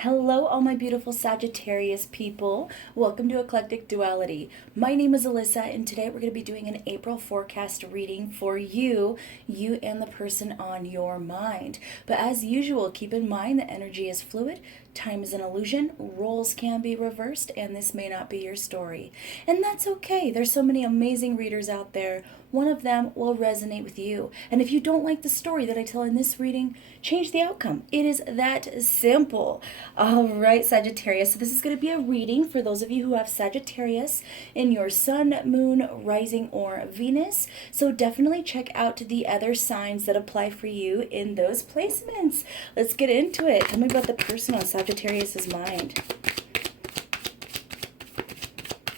Hello, all my beautiful Sagittarius people. Welcome to Eclectic Duality. My name is Alyssa, and today we're going to be doing an April forecast reading for you and the person on your mind. But as usual, keep in mind that energy is fluid, time is an illusion, roles can be reversed, and this may not be your story. And that's okay. There's so many amazing readers out there. One of them will resonate with you. And if you don't like the story that I tell in this reading, change the outcome. It is that simple. All right, Sagittarius. So this is going to be a reading for those of you who have Sagittarius in your sun, moon, rising, or Venus. So definitely check out the other signs that apply for you in those placements. Let's get into it. Tell me about the person on Sagittarius's mind.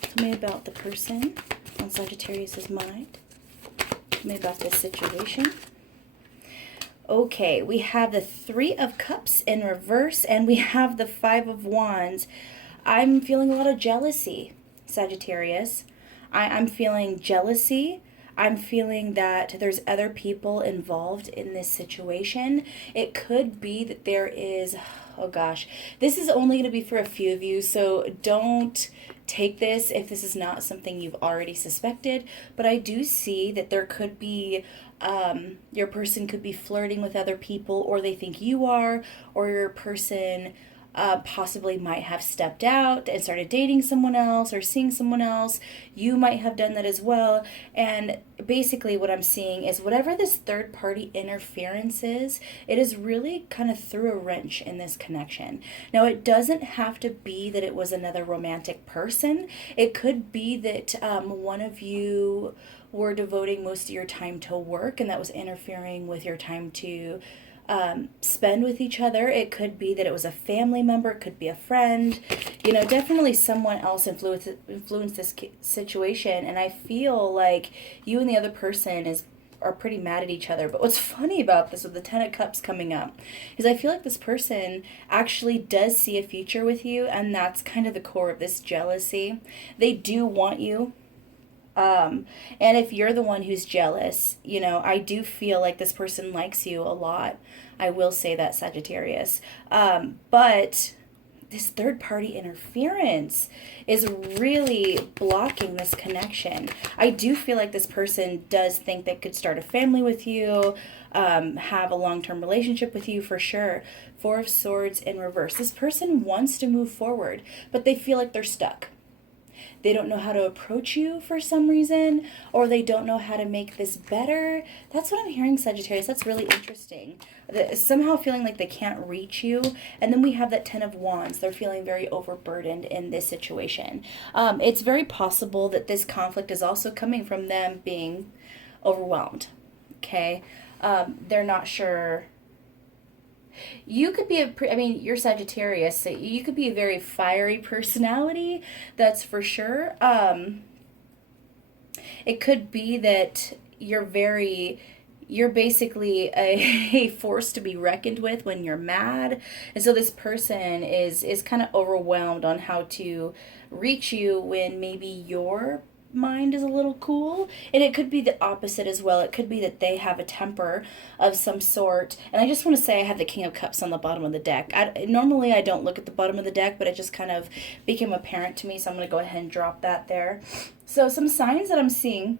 Tell me about the person on Sagittarius's mind. Tell me about this situation. Okay, we have the Three of Cups in reverse, and we have the Five of Wands. I'm feeling a lot of jealousy, Sagittarius. I'm feeling jealousy. I'm feeling that there's other people involved in this situation. It could be that there is, oh gosh, this is only going to be for a few of you, so don't take this if this is not something you've already suspected. But I do see that there could be, your person could be flirting with other people, or they think you are, or your person possibly might have stepped out and started dating someone else or seeing someone else. You might have done that as well. And basically what I'm seeing is whatever this third party interference is, it is really kind of threw a wrench in this connection. Now, it doesn't have to be that it was another romantic person. It could be that one of you were devoting most of your time to work, and that was interfering with your time to spend with each other. It could be that it was a family member, it could be a friend, definitely someone else influenced this situation. And I feel like you and the other person are pretty mad at each other. But what's funny about this with the Ten of Cups coming up is I feel like this person actually does see a future with you, and that's kind of the core of this jealousy. They do want you. And if you're the one who's jealous, I do feel like this person likes you a lot. I will say that, Sagittarius. But this third party interference is really blocking this connection. I do feel like this person does think they could start a family with you, have a long-term relationship with you for sure. Four of Swords in reverse. This person wants to move forward, but they feel like they're stuck. They don't know how to approach you for some reason, or they don't know how to make this better. That's what I'm hearing, Sagittarius. That's really interesting. Somehow feeling like they can't reach you. And then we have that Ten of Wands. They're feeling very overburdened in this situation. It's very possible that this conflict is also coming from them being overwhelmed. Okay? They're not sure. You could be you're Sagittarius, so you could be a very fiery personality, that's for sure. It could be that you're basically a force to be reckoned with when you're mad. And so this person is kind of overwhelmed on how to reach you when maybe your mind is a little cool. And it could be the opposite as well. It could be that they have a temper of some sort. And I just want to say I have the King of Cups on the bottom of the deck. Normally I don't look at the bottom of the deck, but it just kind of became apparent to me, so I'm going to go ahead and drop that there. So some signs that I'm seeing: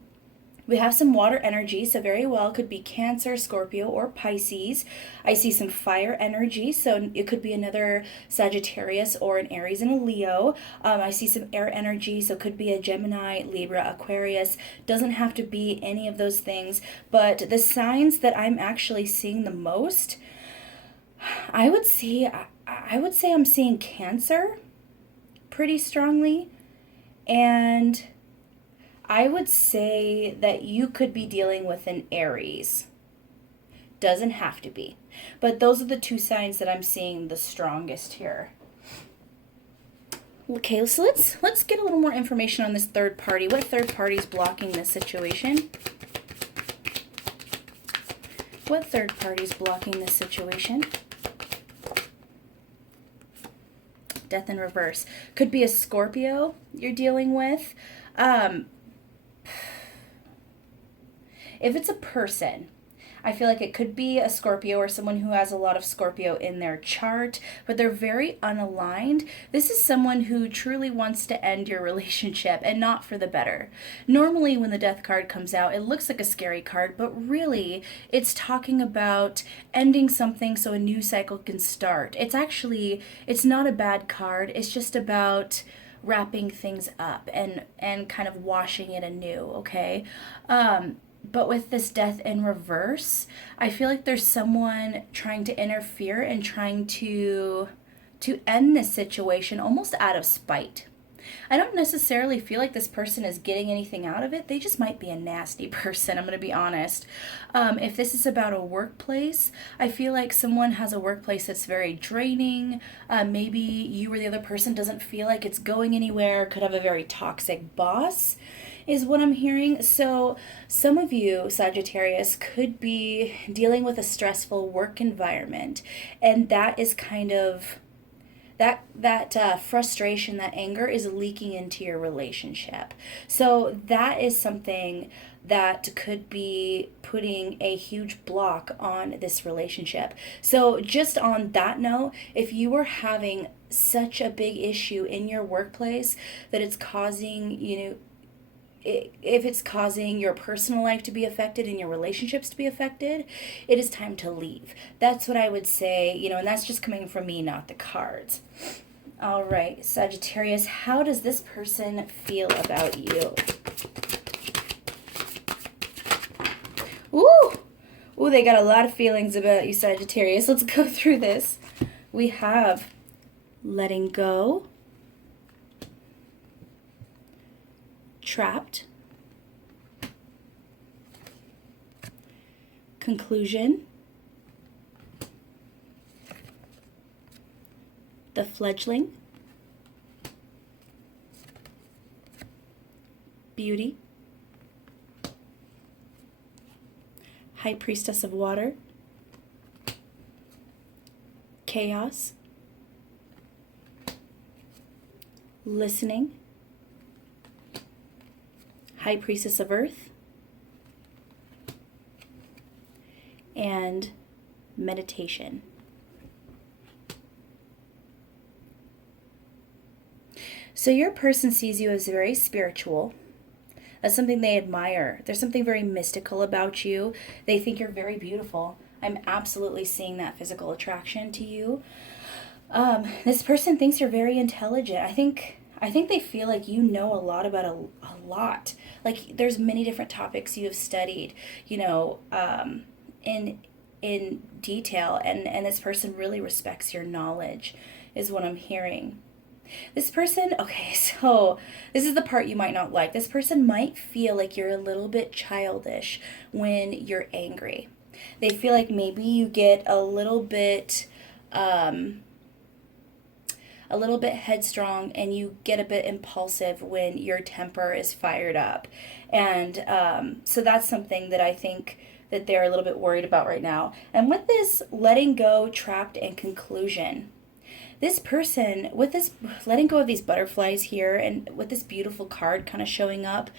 we have some water energy, so very well could be Cancer, Scorpio, or Pisces. I see some fire energy, so it could be another Sagittarius or an Aries and a Leo. I see some air energy, so it could be a Gemini, Libra, Aquarius. Doesn't have to be any of those things, but the signs that I'm actually seeing the most, I would say I'm seeing Cancer pretty strongly, and I would say that you could be dealing with an Aries. Doesn't have to be. But those are the two signs that I'm seeing the strongest here. Okay, so let's get a little more information on this third party. What third party is blocking this situation? What third party is blocking this situation? Death in reverse. Could be a Scorpio you're dealing with. If it's a person, I feel like it could be a Scorpio or someone who has a lot of Scorpio in their chart, but they're very unaligned. This is someone who truly wants to end your relationship and not for the better. Normally, when the Death card comes out, it looks like a scary card, but really, it's talking about ending something so a new cycle can start. It's not a bad card. It's just about wrapping things up and kind of washing it anew, okay? But with this death in reverse, I feel like there's someone trying to interfere and trying to end this situation almost out of spite. I don't necessarily feel like this person is getting anything out of it. They just might be a nasty person. I'm going to be honest. If this is about a workplace, I feel like someone has a workplace that's very draining. Maybe you or the other person doesn't feel like it's going anywhere, could have a very toxic boss, is what I'm hearing. So some of you, Sagittarius, could be dealing with a stressful work environment. And that is kind of that frustration, that anger is leaking into your relationship. So that is something that could be putting a huge block on this relationship. So just on that note, if you are having such a big issue in your workplace that it's causing, if it's causing your personal life to be affected and your relationships to be affected, it is time to leave. That's what I would say, and that's just coming from me, not the cards. All right, Sagittarius, how does this person feel about you? Ooh, they got a lot of feelings about you, Sagittarius. Let's go through this. We have letting go, trapped, conclusion, the fledgling, beauty, high priestess of water, chaos, listening, high priestess of earth, and meditation. So your person sees you as very spiritual. That's something they admire. There's something very mystical about you. They think you're very beautiful. I'm absolutely seeing that physical attraction to you. This person thinks you're very intelligent. I think they feel like you know a lot about a lot. Like there's many different topics you have studied, in detail, and this person really respects your knowledge, is what I'm hearing. This person, okay, so this is the part you might not like. This person might feel like you're a little bit childish when you're angry. They feel like maybe you get a little bit headstrong and you get a bit impulsive when your temper is fired up. And so that's something that I think that they're a little bit worried about right now. And with this letting go, trapped, and conclusion, this person, with this letting go of these butterflies here and with this beautiful card kind of showing up,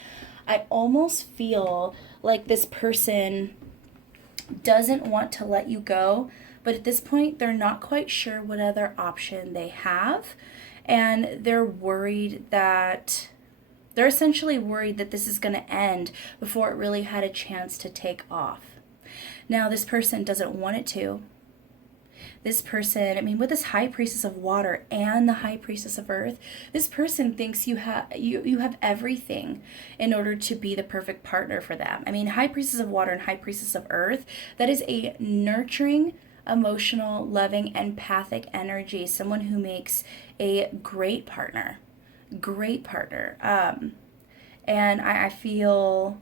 I almost feel like this person doesn't want to let you go, but at this point they're not quite sure what other option they have, and they're essentially worried that this is going to end before it really had a chance to take off. Now this person doesn't want it to. This person, with this high priestess of water and the high priestess of earth, this person thinks you have everything in order to be the perfect partner for them. High priestess of water and high priestess of earth, that is a nurturing, emotional, loving, empathic energy. Someone who makes a great partner. And I feel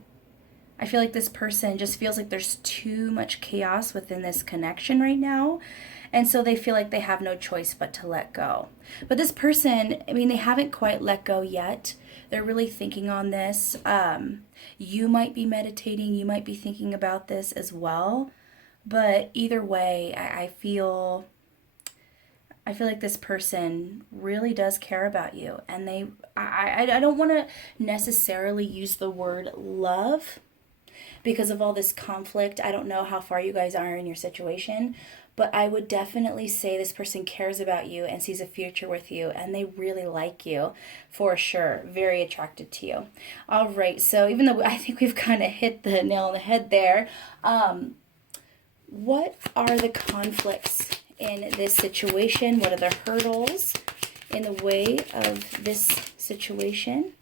like this person just feels like there's too much chaos within this connection right now. And so they feel like they have no choice but to let go. But this person, they haven't quite let go yet. They're really thinking on this. You might be meditating. You might be thinking about this as well. But either way, I feel like this person really does care about you. And I don't want to necessarily use the word love, because of all this conflict. I don't know how far you guys are in your situation, but I would definitely say this person cares about you and sees a future with you, and they really like you for sure. Very attracted to you. All right, so even though I think we've kind of hit the nail on the head there, what are the conflicts in this situation? What are the hurdles in the way of this situation?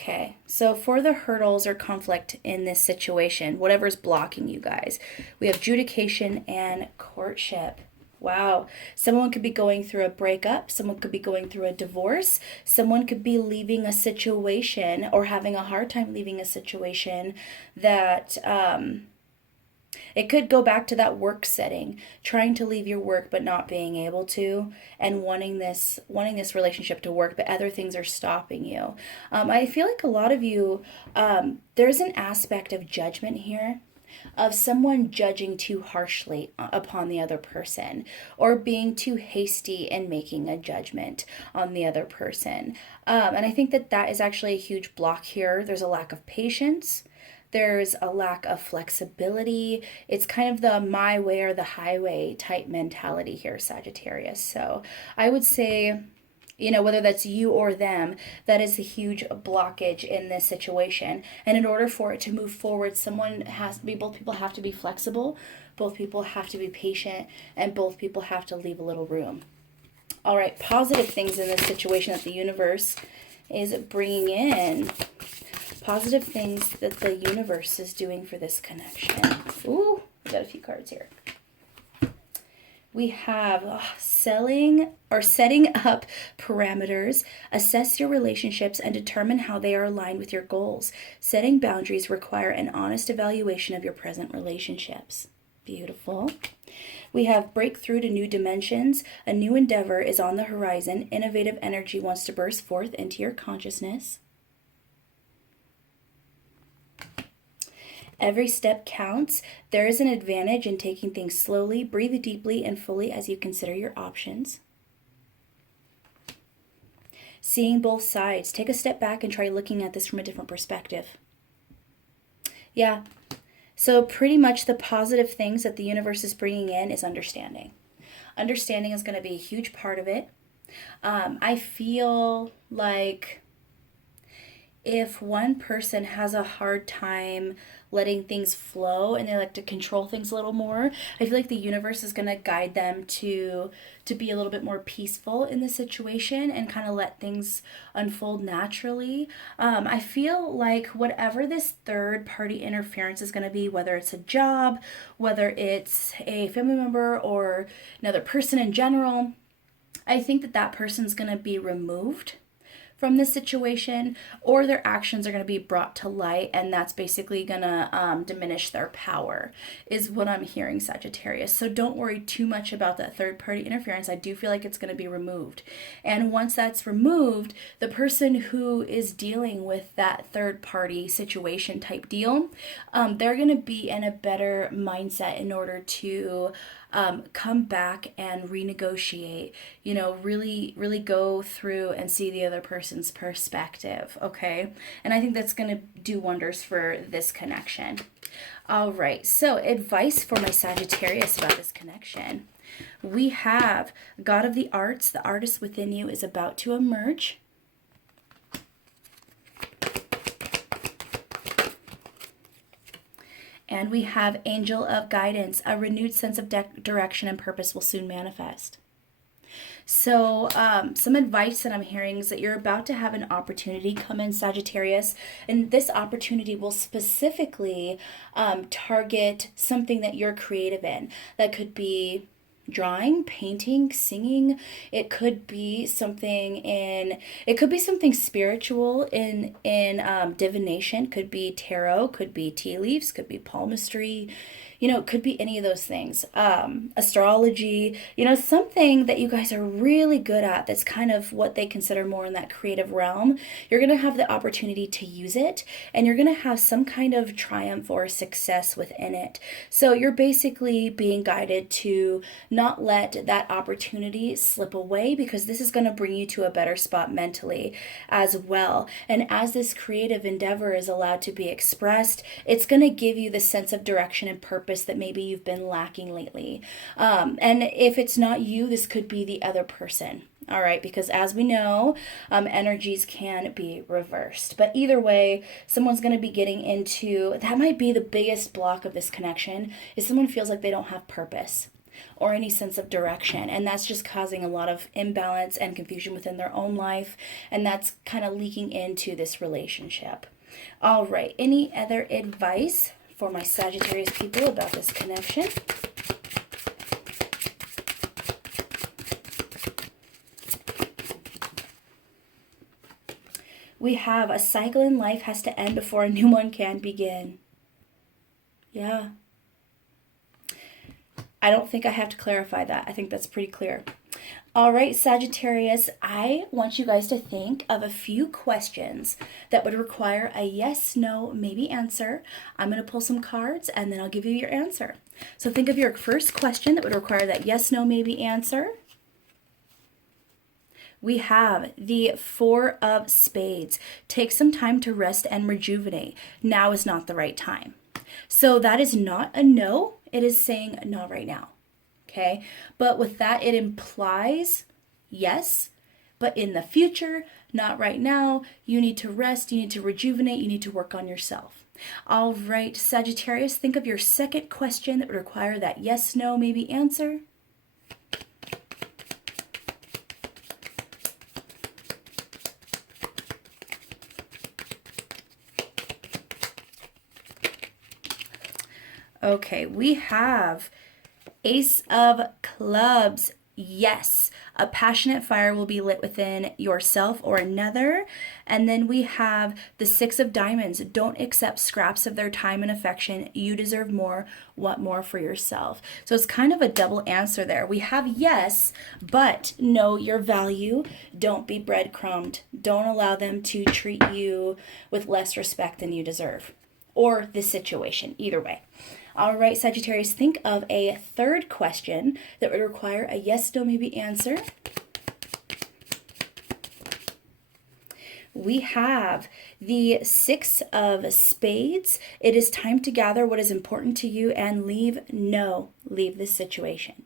Okay, so for the hurdles or conflict in this situation, whatever's blocking you guys, we have adjudication and courtship. Wow. Someone could be going through a breakup. Someone could be going through a divorce. Someone could be leaving a situation or having a hard time leaving a situation that it could go back to that work setting, trying to leave your work but not being able to, and wanting this relationship to work, but other things are stopping you. I feel like a lot of you, there's an aspect of judgment here, of someone judging too harshly upon the other person, or being too hasty in making a judgment on the other person. And I think that that is actually a huge block here. There's a lack of patience. There's a lack of flexibility. It's kind of the my way or the highway type mentality here, Sagittarius. So I would say, whether that's you or them, that is a huge blockage in this situation. And in order for it to move forward, both people have to be flexible, both people have to be patient, and both people have to leave a little room. All right, positive things in this situation that the universe is bringing in. Positive things that the universe is doing for this connection. Ooh, we got a few cards here. We have setting up parameters, assess your relationships, and determine how they are aligned with your goals. Setting boundaries require an honest evaluation of your present relationships. Beautiful. We have breakthrough to new dimensions. A new endeavor is on the horizon. Innovative energy wants to burst forth into your consciousness. Every step counts. There is an advantage in taking things slowly. Breathe deeply and fully as you consider your options. Seeing both sides. Take a step back and try looking at this from a different perspective. Yeah. So pretty much the positive things that the universe is bringing in is understanding. Understanding is going to be a huge part of it. I feel like if one person has a hard time letting things flow and they like to control things a little more, I feel like the universe is going to guide them to be a little bit more peaceful in the situation and kind of let things unfold naturally. I feel like whatever this third party interference is going to be, whether it's a job, whether it's a family member or another person in general, I think that that person's going to be removed from this situation, or their actions are going to be brought to light, and that's basically going to diminish their power, is what I'm hearing, Sagittarius. So don't worry too much about that third party interference. I do feel like it's going to be removed. And once that's removed, the person who is dealing with that third party situation type deal, they're going to be in a better mindset in order to come back and renegotiate, really go through and see the other person's perspective, okay? And I think that's going to do wonders for this connection. All right, so advice for my Sagittarius about this connection. We have God of the Arts. The artist within you is about to emerge. And we have Angel of Guidance. A renewed sense of direction and purpose will soon manifest. So some advice that I'm hearing is that you're about to have an opportunity come in, Sagittarius. And this opportunity will specifically target something that you're creative in. That could be drawing, painting, singing. It could be something spiritual in divination. Could be tarot, could be tea leaves, could be palmistry, It could be any of those things. Astrology, something that you guys are really good at that's kind of what they consider more in that creative realm. You're going to have the opportunity to use it, and you're going to have some kind of triumph or success within it. So you're basically being guided to not let that opportunity slip away, because this is going to bring you to a better spot mentally as well. And as this creative endeavor is allowed to be expressed, it's going to give you the sense of direction and purpose that maybe you've been lacking lately. And if it's not you, this could be the other person. All right, because as we know, energies can be reversed. But either way, someone's going to be getting into, that might be the biggest block of this connection, is someone feels like they don't have purpose or any sense of direction. And that's just causing a lot of imbalance and confusion within their own life. And that's kind of leaking into this relationship. All right, any other advice for my Sagittarius people about this connection? We have a cycle in life has to end before a new one can begin. Yeah. I don't think I have to clarify that. I think that's pretty clear. All right, Sagittarius, I want you guys to think of a few questions that would require a yes, no, maybe answer. I'm going to pull some cards and then I'll give you your answer. So think of your first question that would require that yes, no, maybe answer. We have the Four of Spades. Take some time to rest and rejuvenate. Now is not the right time. So that is not a no. It is saying not right now. Okay? But with that, it implies yes, but in the future, not right now. You need to rest. You need to rejuvenate. You need to work on yourself. All right, Sagittarius, think of your second question that would require that yes, no, maybe answer. Okay, we have Ace of Clubs. Yes, a passionate fire will be lit within yourself or another. And then we have the Six of Diamonds. Don't accept scraps of their time and affection. You deserve more. Want more for yourself. So it's kind of a double answer there. We have yes, but know your value. Don't be breadcrumbed. Don't allow them to treat you with less respect than you deserve. Or the situation, either way. All right, Sagittarius, think of a third question that would require a yes, no, maybe answer. We have the Six of Spades. It is time to gather what is important to you and leave this situation.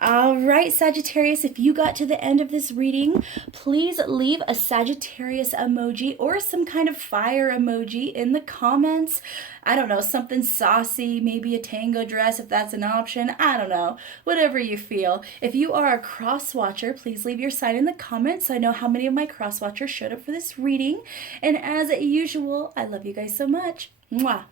All right, Sagittarius, if you got to the end of this reading, please leave a Sagittarius emoji or some kind of fire emoji in the comments. I don't know, something saucy, maybe a tango dress if that's an option. I don't know, whatever you feel. If you are a cross watcher, please leave your sign in the comments so I know how many of my cross watchers showed up for this reading. And as usual, I love you guys so much. Mwah.